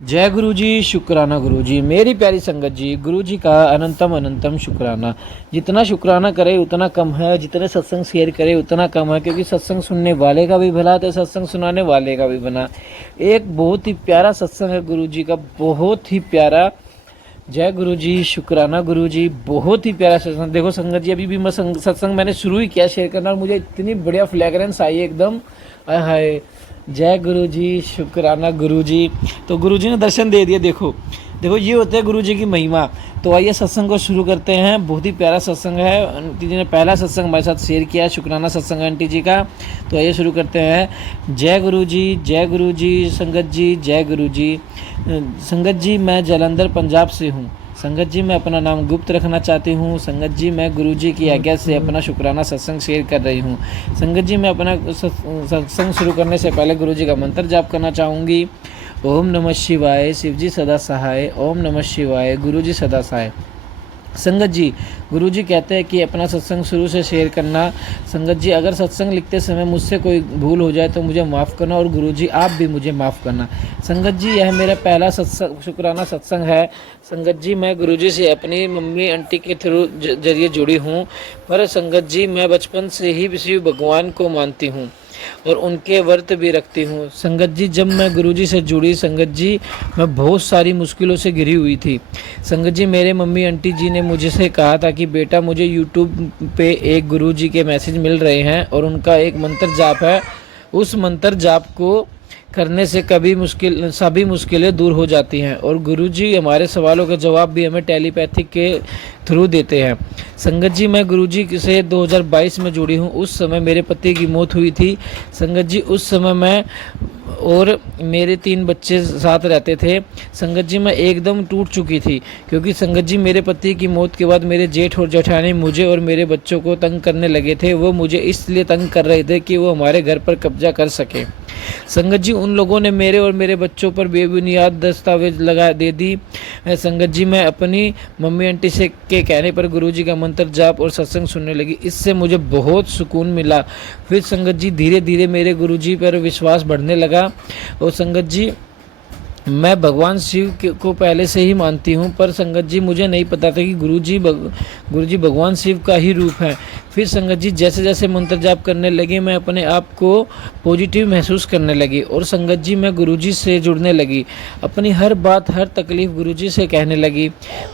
जय गुरु जी, शुक्राना गुरु जी। मेरी प्यारी संगत जी, गुरु जी का अनंतम अनंतम शुक्राना। जितना शुक्राना करे उतना कम है, जितने सत्संग शेयर करे उतना कम है, क्योंकि सत्संग सुनने वाले का भी भला तो सत्संग सुनाने वाले का भी बना। एक बहुत ही प्यारा सत्संग है गुरु जी का, बहुत ही प्यारा। जय गुरु जी, शुक्राना गुरु जी। बहुत ही प्यारा सत्संग। देखो संगत जी, अभी भी मैं सत्संग मैंने शुरू ही किया शेयर करना, और मुझे इतनी बढ़िया फ्लैग्रेंस आई एकदम, आय हाय। जय गुरु जी, शुक्राना गुरु जी। तो गुरु जी ने दर्शन दे दिए। देखो देखो, ये होते हैं गुरु जी की महिमा। तो आइए सत्संग को शुरू करते हैं। बहुत ही प्यारा सत्संग है। आंटी जी ने पहला सत्संग हमारे साथ शेयर किया, शुक्राना सत्संग आंटी जी का। तो आइए शुरू करते हैं। जय गुरु जी, जय गुरु जी। संगत जी, जय गुरु जी। संगत जी, मैं जालंधर पंजाब से हूँ। संगत जी, मैं अपना नाम गुप्त रखना चाहती हूँ। संगत जी, मैं गुरु जी की आज्ञा से अपना शुक्राना सत्संग शेयर कर रही हूँ। संगत जी, मैं अपना सत्संग शुरू करने से पहले गुरु जी का मंत्र जाप करना चाहूँगी। ओम नमः शिवाय, शिव जी सदा सहाय। ओम नमः शिवाय, गुरु जी सदा सहाय। संगत जी, गुरु जी कहते हैं कि अपना सत्संग शुरू से शेयर करना। संगत जी, अगर सत्संग लिखते समय मुझसे कोई भूल हो जाए तो मुझे माफ़ करना, और गुरु जी आप भी मुझे माफ़ करना। संगत जी, यह मेरा पहला सत्संग शुक्राना सत्संग है। संगत जी, मैं गुरु जी से अपनी मम्मी आंटी के थ्रू जरिए जुड़ी हूँ। पर संगत जी, मैं बचपन से ही शिव भगवान को मानती हूँ और उनके व्रत भी रखती हूँ। संगत जी, जब मैं गुरुजी से जुड़ी संगत जी, मैं बहुत सारी मुश्किलों से घिरी हुई थी। संगत जी, मेरे मम्मी आंटी जी ने मुझे से कहा था कि बेटा, मुझे यूट्यूब पे एक गुरुजी के मैसेज मिल रहे हैं और उनका एक मंत्र जाप है। उस मंत्र जाप को करने से सभी मुश्किलें दूर हो जाती हैं, और गुरुजी हमारे सवालों के जवाब भी हमें टेलीपैथिक के थ्रू देते हैं। संगत जी, मैं गुरुजी से 2022 में जुड़ी हूँ। उस समय मेरे पति की मौत हुई थी। संगत जी, उस समय मैं और मेरे 3 बच्चे साथ रहते थे। संगत जी, मैं एकदम टूट चुकी थी, क्योंकि संगत जी, मेरे पति की मौत के बाद मेरे जेठ और जेठानी मुझे और मेरे बच्चों को तंग करने लगे थे। वो मुझे इसलिए तंग कर रहे थे कि वो हमारे घर पर कब्जा कर सके। संगत जी, उन लोगों ने मेरे और मेरे बच्चों पर बेबुनियाद दस्तावेज लगा दे दी। संगत जी, मैं अपनी मम्मी आंटी से के कहने पर गुरुजी का मंत्र जाप और सत्संग सुनने लगी। इससे मुझे बहुत सुकून मिला। फिर संगत जी, धीरे धीरे मेरे गुरुजी पर विश्वास बढ़ने लगा। और संगत जी, मैं भगवान शिव को पहले से ही मानती हूँ, पर संगत जी, मुझे नहीं पता था कि गुरुजी भगवान शिव का ही रूप है। फिर संगत जी, जैसे जैसे मंत्र जाप करने लगे, मैं अपने आप को पॉजिटिव महसूस करने लगी, और संगत जी, मैं गुरुजी से जुड़ने लगी। अपनी हर बात, हर तकलीफ़ गुरुजी से कहने लगी।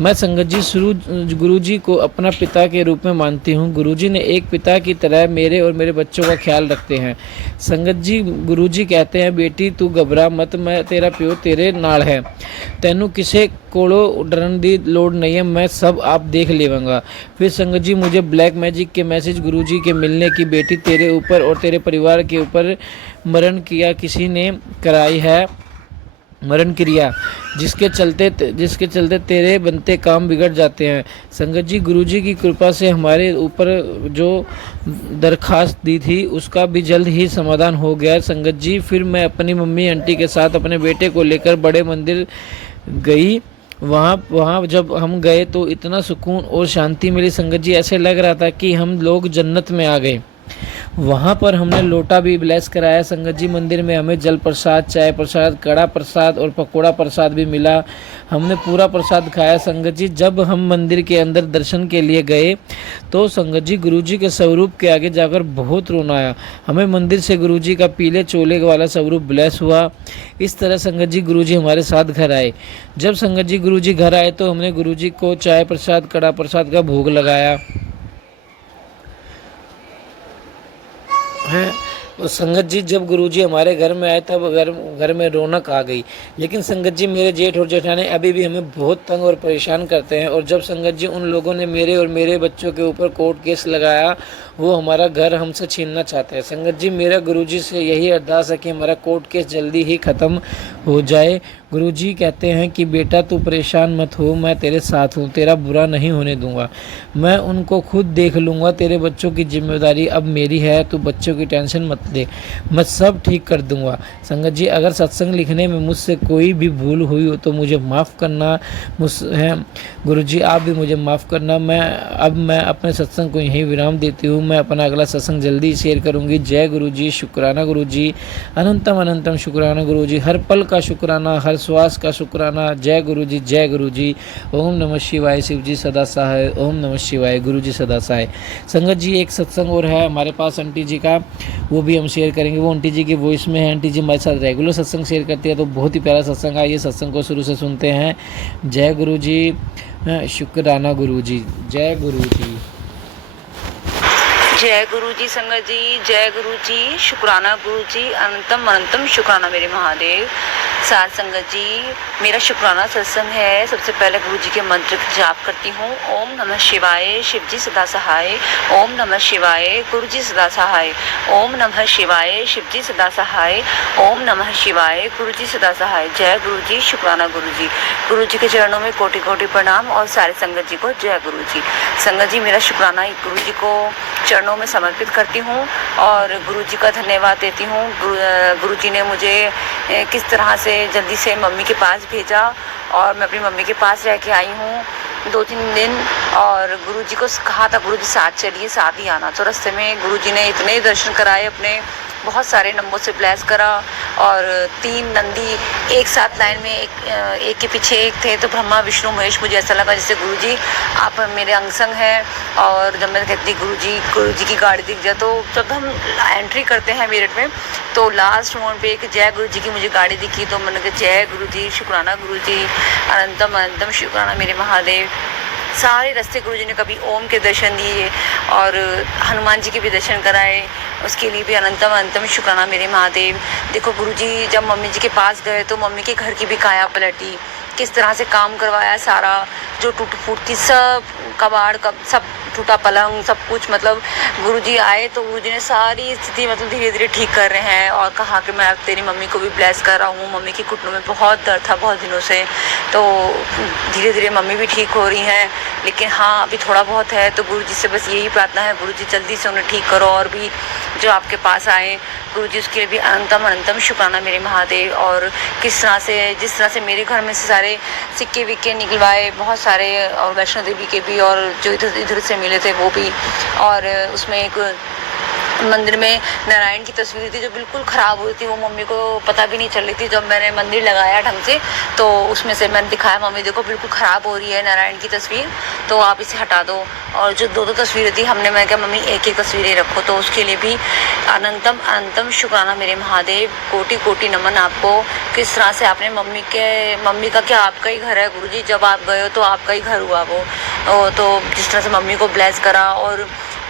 मैं संगत जी, गुरुजी को अपना पिता के रूप में मानती हूँ। गुरुजी ने एक पिता की तरह मेरे और मेरे बच्चों का ख्याल रखते हैं। संगत जी, गुरुजी कहते हैं, बेटी तू घबरा मत, मैं तेरा प्यो तेरे नाल है। तैनू किसे कोलो डरन दी लोड़ नहीं है, मैं सब आप देख लेवांगा। फिर संगत जी, मुझे ब्लैक मैजिक के मैसेज गुरुजी के मिलने की, बेटी तेरे ऊपर और तेरे परिवार के ऊपर मरण किया किसी ने कराई है, मरण क्रिया, जिसके चलते तेरे बनते काम बिगड़ जाते हैं। संगत जी, गुरुजी की कृपा से हमारे ऊपर जो दरखास्त दी थी उसका भी जल्द ही समाधान हो गया। संगत जी, फिर मैं अपनी मम्मी आंटी के साथ अपने बेटे को लेकर बड़े मंदिर गई। वहाँ जब हम गए तो इतना सुकून और शांति मिली संगत जी, ऐसे लग रहा था कि हम लोग जन्नत में आ गए। वहाँ पर हमने लोटा भी ब्लेस कराया। संगत जी, मंदिर में हमें जल प्रसाद, चाय प्रसाद, कड़ा प्रसाद और पकौड़ा प्रसाद भी मिला। हमने पूरा प्रसाद खाया। संगत जी, जब हम मंदिर के अंदर दर्शन के लिए गए तो संगत जी, गुरुजी के स्वरूप के आगे जाकर बहुत रोना आया। हमें मंदिर से गुरुजी का पीले चोले वाला स्वरूप ब्लेस हुआ। इस तरह संगत जी, गुरुजी हमारे साथ घर आए। जब संगत जी, गुरुजी घर आए तो हमने गुरुजी को चाय प्रसाद, कड़ा प्रसाद का भोग लगाया है। और संगत जी, जब गुरुजी हमारे घर में आए तब घर में रौनक आ गई। लेकिन संगत जी, मेरे जेठ और जेठानी अभी भी हमें बहुत तंग और परेशान करते हैं, और जब संगत जी, उन लोगों ने मेरे और मेरे बच्चों के ऊपर कोर्ट केस लगाया, वो हमारा घर हमसे छीनना चाहते हैं। संगत जी, मेरा गुरुजी से यही अरदास है कि हमारा कोर्ट केस जल्दी ही ख़त्म हो जाए। गुरुजी कहते हैं कि बेटा तू परेशान मत हो, मैं तेरे साथ हूँ, तेरा बुरा नहीं होने दूंगा, मैं उनको खुद देख लूँगा, तेरे बच्चों की जिम्मेदारी अब मेरी है, तू बच्चों की टेंशन मत दे, मैं सब ठीक कर दूंगा। संगत जी, अगर सत्संग लिखने में मुझसे कोई भी भूल हुई हो तो मुझे माफ़ करना। मुझ है गुरु जी, आप भी मुझे माफ़ करना। मैं अपने सत्संग को यहीं विराम देती हूँ। मैं अपना अगला सत्संग जल्दी शेयर करूँगी। जय गुरु जी, शुक्राना गुरु जी, अनंतम अनंतम शुक्राना गुरु जी, हर पल का शुक्राना, हर श्वास का शुक्राना। जय गुरु जी, जय गुरु जी। ओम नमः शिवाय, शिव जी सदा सहाय। ओम नमः शिवाय, गुरु जी सदा सहाय। संगत जी, एक सत्संग और है हमारे पास आंटी जी का, वो भी हम शेयर करेंगे। वो आंटी जी की वॉइस में है। आंटी जी हमारे साथ रेगुलर सत्संग शेयर करती है, तो बहुत ही प्यारा सत्संग है। ये सत्संग को शुरू से सुनते हैं। जय गुरु जी, शुक्राना गुरु जी, जय गुरु जी। जय गुरु जी संगत जी, जय गुरु जी, शुक्राना गुरु जी, अनंतम अनंतम शुक्राना मेरे महादेव। साथ संगत जी, मेरा शुक्राना सत्संग है। सबसे पहले गुरु जी के मंत्र का जाप करती हूँ। ओम नमः शिवाय, शिव जी सदा सहाय। ओम नमः शिवाय, गुरु जी सदा सहाय। ओम नमः शिवाय, शिव जी सदा सहाय। ओम नमः शिवाय, गुरु जी सदा सहाय। जय गुरु जी, शुक्राना गुरु जी। गुरु जी के चरणों में कोटि कोटि प्रणाम और सारे संगत जी को जय गुरु जी। संगत जी, मेरा शुक्राना गुरु जी को चरणों में समर्पित करती हूँ और गुरु जी का धन्यवाद देती हूँ। गुरु जी ने मुझे किस तरह से जल्दी से मम्मी के पास भेजा और मैं अपनी मम्मी के पास रह के आई हूँ 2-3 दिन। और गुरु जी को कहा था, गुरु जी साथ चलिए, साथ ही आना। तो रास्ते में गुरु जी ने इतने दर्शन कराए, अपने बहुत सारे नंबरों से ब्लेस करा और 3 नंदी एक साथ लाइन में एक के पीछे एक थे। तो ब्रह्मा विष्णु महेश, मुझे ऐसा लगा जैसे गुरु जी आप मेरे अंग संग हैं। और जब मैं कहती गुरु जी की गाड़ी दिख जाए, तो जब हम एंट्री करते हैं मेरठ में, तो लास्ट मोमेंट पे एक जय गुरु जी की मुझे गाड़ी दिखी। तो मैंने कहा जय गुरु जी, शुक्राना गुरु जी, अनंतम अनंतम शुक्राना मेरे महादेव। सारे रास्ते गुरु जी ने कभी ओम के दर्शन दिए और हनुमान जी के भी दर्शन कराए, उसके लिए भी अनंतम अनंतम शुक्राना मेरे महादेव। देखो गुरु जी जब मम्मी जी के पास गए तो मम्मी के घर की भी काया पलटी, किस तरह से काम करवाया, सारा जो टूट फूट थी सब कबाड़ सब टूटा, पलंग सब कुछ। मतलब गुरु जी आए तो गुरु जी ने सारी स्थिति मतलब धीरे धीरे ठीक कर रहे हैं। और कहा कि मैं तेरी मम्मी को भी ब्लेस कर रहा हूँ। मम्मी की घुटनों में बहुत दर्द था बहुत दिनों से, तो धीरे धीरे मम्मी भी ठीक हो रही हैं। लेकिन हाँ, अभी थोड़ा बहुत है। तो गुरु जी से बस यही प्रार्थना है, गुरु जी जल्दी से उन्हें ठीक करो और भी जो आपके पास आए गुरु जी, उसके लिए भी अनंतम अनंतम शुक्राना मेरे महादेव। और जिस तरह से मेरे घर में से सारे सिक्के विक्के निकलवाए, बहुत सारे, और वैष्णो देवी के भी, और जो इधर से मिले थे वो भी। और उसमें एक मंदिर में नारायण की तस्वीर थी जो बिल्कुल ख़राब हुई थी, वो मम्मी को पता भी नहीं चल रही थी। जब मैंने मंदिर लगाया ढंग से तो उसमें से मैंने दिखाया, मम्मी देखो बिल्कुल ख़राब हो रही है नारायण की तस्वीर, तो आप इसे हटा दो। और जो 2-2 तस्वीरें थी मैं क्या मम्मी एक एक तस्वीरें रखो। तो उसके लिए भी अनंतम अनंतम शुक्राना मेरे महादेव, कोटि कोटि नमन आपको। किस तरह से आपने मम्मी का क्या आपका ही घर है गुरु जी, जब आप गए हो तो आपका ही घर हुआ वो। तो जिस तरह से मम्मी को ब्लेस करा और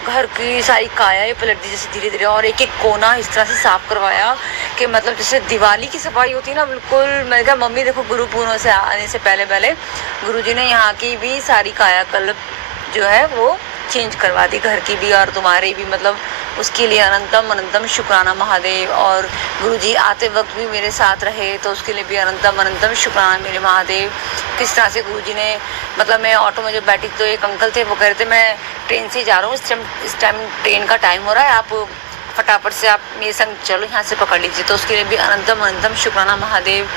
घर की सारी काया ही पलट दी जैसे धीरे धीरे, और एक एक कोना इस तरह से साफ करवाया कि मतलब जैसे दिवाली की सफाई होती है ना, बिल्कुल। मैंने कहा मम्मी देखो, गुरु पूर्णिमा से आने से पहले गुरु जी ने यहाँ की भी सारी काया कल्प जो है वो चेंज करवा दी, घर की भी और तुम्हारी भी। मतलब उसके लिए अनंतम अनंतम शुक्राना महादेव। और गुरु जी आते वक्त भी मेरे साथ रहे, तो उसके लिए भी अनंतम अनंतम शुक्राना मेरे महादेव। किस तरह से गुरु जी ने, मतलब मैं ऑटो में जब बैठी तो एक अंकल थे, वो कह रहे थे मैं ट्रेन से जा रहा हूँ, इस टाइम ट्रेन का टाइम हो रहा है, आप फटाफट से आप मेरे संग चलो, यहाँ से पकड़ लीजिए। तो उसके लिए भी अनंतम अनंतम शुक्राना महादेव।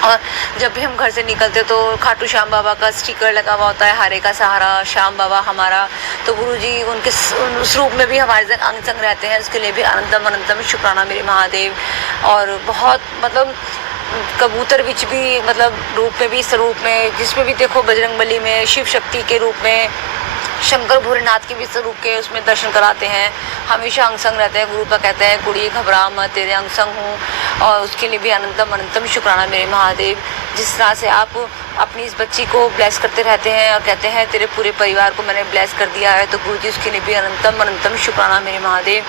और जब भी हम घर से निकलते तो खाटू श्याम बाबा का स्टिकर लगा हुआ होता है, हारे का सहारा श्याम बाबा हमारा। तो गुरु जी उनके उस रूप में भी हमारे अंग संग रहते हैं, उसके लिए भी अनंतम अनंतम शुक्राना मेरे महादेव। और बहुत मतलब कबूतर बिच भी मतलब रूप में भी, स्वरूप में, जिसमें भी देखो, बजरंगबली में, शिव शक्ति के रूप में, शंकर भोलेनाथ के भी स्वरूप के उसमें दर्शन कराते हैं, हमेशा अंग संग रहते हैं। गुरु का कहते हैं कुड़ी घबरा मत, तेरे अंग संग हूँ। और उसके लिए भी अनंतम अनंतम शुक्राना मेरे महादेव। जिस तरह से आप अपनी इस बच्ची को ब्लेस करते रहते हैं और कहते हैं तेरे पूरे परिवार को मैंने ब्लेस कर दिया है, तो गुरु जी उसके लिए भी अनंतम अनंतम शुक्राना मेरे महादेव।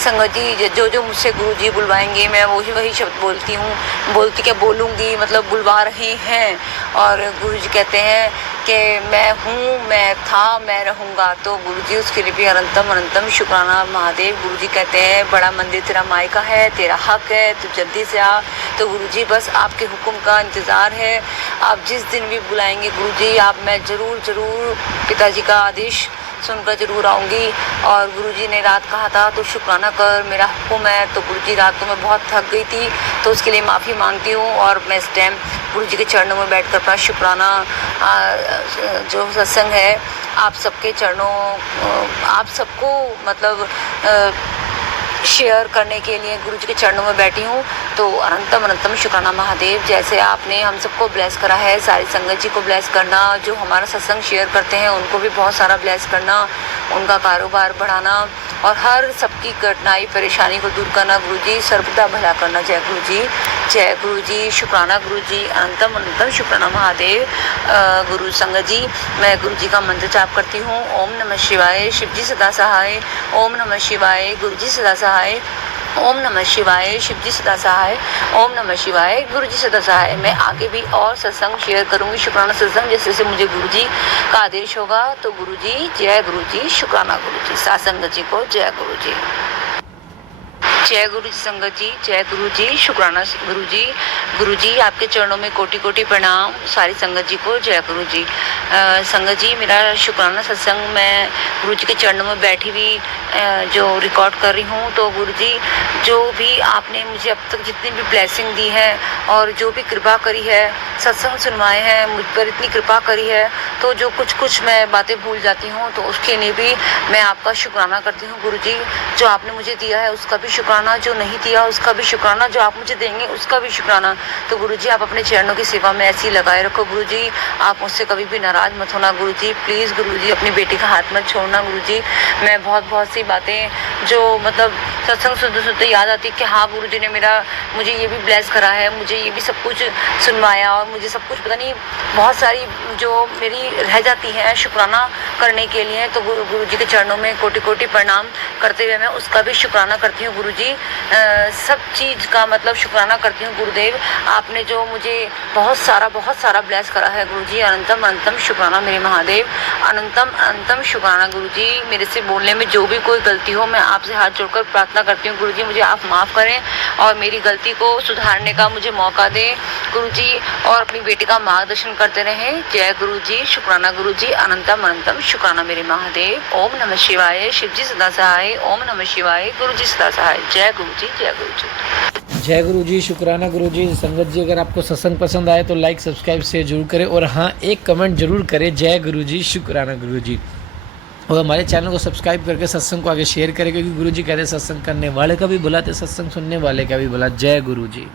संगत जी जो मुझसे गुरु जी बुलवाएंगे मैं वही शब्द बोलूँगी, मतलब बुलवा रहे हैं। और गुरु जी कहते हैं कि मैं हूँ, मैं था, मैं रहूँगा। तो गुरु जी उसके लिए भी अनंतम अनंतम शुक्राना महादेव। गुरु जी कहते हैं बड़ा मंदिर तेरा मायका है, तेरा हक है, तू जल्दी से आ। तो गुरु जी बस आपके हुक्म का इंतज़ार है, आप जिस दिन भी बुलाएंगे गुरु जी, मैं ज़रूर पिताजी का आदेश सुनकर ज़रूर आऊँगी। और गुरुजी ने रात कहा था तो शुक्राना कर, मेरा हुक्म है। तो गुरुजी रात को मैं बहुत थक गई थी, तो उसके लिए माफ़ी मांगती हूँ। और मैं इस टाइम गुरुजी के चरणों में बैठकर अपना शुक्राना जो सत्संग है आप सबके चरणों आप सबको मतलब शेयर करने के लिए गुरुजी के चरणों में बैठी हूँ। तो अनंतम अनंतम शुक्राना महादेव। जैसे आपने हम सबको ब्लेस करा है, सारी संगत जी को ब्लेस करना, जो हमारा सत्संग शेयर करते हैं उनको भी बहुत सारा ब्लेस करना, उनका कारोबार बढ़ाना और हर सबकी कठिनाई परेशानी को दूर करना। गुरुजी सर्वदा भला करना। जय गुरुजी, जय गुरुजी, शुक्राना गुरुजी, अनंतम अनंतम शुक्राना महादेव। गुरु संगत जी, मैं गुरुजी का मंत्र जाप करती हूँ। ओम नमः शिवाय, शिवजी सदा सहाय। ओम नमः शिवाय, गुरुजी सदा सहाय। ओम नमः शिवाय, शिवजी सदा सहाय। ओम नमः शिवाय, गुरुजी सदा सहाय। मैं आगे भी और सत्संग शेयर करूंगी, शुक्राना सत्संग, जैसे जैसे मुझे गुरुजी का आदेश होगा। तो गुरुजी, जय गुरुजी, शुक्राना गुरुजी। साथ संगत जी को जय गुरुजी। जय गुरु जी संगत जी, जय गुरु जी, शुक्राना गुरु जी। गुरु जी आपके चरणों में कोटि कोटि प्रणाम। सारी संगत जी को जय गुरु जी। संगत जी, मेरा शुक्राना सत्संग मैं गुरु जी के चरणों में बैठी हुई जो रिकॉर्ड कर रही हूँ। तो गुरु जी, जो भी आपने मुझे अब तक जितनी भी ब्लेसिंग दी है और जो भी कृपा करी है, सत्संग सुनवाए हैं, मुझ पर इतनी कृपा करी है, तो जो कुछ मैं बातें भूल जाती हूँ तो उसके लिए भी मैं आपका शुक्राना करती हूँ। गुरु जी, जो आपने मुझे दिया है उसका भी शुक्राना, जो नहीं दिया उसका भी शुक्राना, जो आप मुझे देंगे उसका भी शुक्राना। तो गुरु जी, आप अपने चरणों की सेवा में ऐसी लगाए रखो। गुरु जी, आप मुझसे कभी भी नाराज़ मत होना। गुरु जी, प्लीज़ गुरु जी, अपनी बेटी का हाथ मत छोड़ना। गुरु जी, मैं बहुत सी बातें जो मतलब सत्संग सुनते सुनते याद आती कि हाँ, गुरु जी ने मुझे ये भी ब्लेस करा है, मुझे ये भी सब कुछ सुनवाया और मुझे सब कुछ पता नहीं बहुत सारी जो मेरी रह जाती है शुक्राना करने के लिए। तो गुरु जी के चरणों में कोटि कोटि प्रणाम करते हुए मैं उसका भी शुक्राना करती हूँ। गुरु जी, सब चीज़ का मतलब शुक्राना करती हूँ। गुरुदेव, आपने जो मुझे बहुत सारा ब्लेस करा है। गुरु जी, अनंतम अनंतम शुक्राना मेरे महादेव। अनंतम अनंतम शुक्राना गुरु जी। मेरे से बोलने में जो भी कोई गलती हो, मैं आपसे हाथ जोड़कर प्रार्थना करती हूँ। गुरु जी, मुझे आप माफ़ करें और मेरी गलती को सुधारने का मुझे मौका दें गुरु जी, और अपनी बेटी का मार्गदर्शन करते रहें। जय गुरु जी, शुक्राना गुरु जी, अनंतम अनंतम शुक्राना मेरे महादेव। ओम नमः शिवाय, शिवजी सदा सहाय। ओम नमः शिवाय, गुरु जी सदा सहाय। जय गुरु जी, जय गुरु जी। जय गुरु जी, शुक्राना गुरु जी। संगत जी, अगर आपको सत्संग पसंद आए तो लाइक सब्सक्राइब से जरूर करें और हाँ, एक कमेंट जरूर करें, जय गुरु जी, शुक्राना गुरु जी। और हमारे चैनल को सब्सक्राइब करके सत्संग को आगे शेयर करें, क्योंकि गुरु जी कहते हैं सत्संग करने वाले का भी भला तो सत्संग सुनने वाले का भी भला। जय गुरु जी।